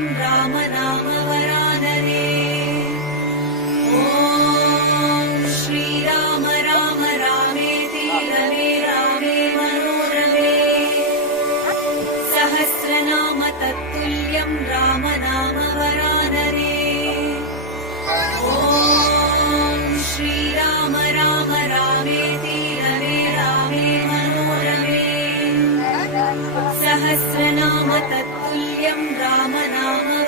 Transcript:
तत्तुल्यं राम नाम वरानने। ॐ श्रीराम राम रामेति रमे रामे मनोरमे। सहस्रनाम तत्तुल्यं राम नाम वरानने। ॐ श्रीराम राम रामेति रमे रामे मनोरमे। सहस्रनाम तत्तुल्यं राम नाम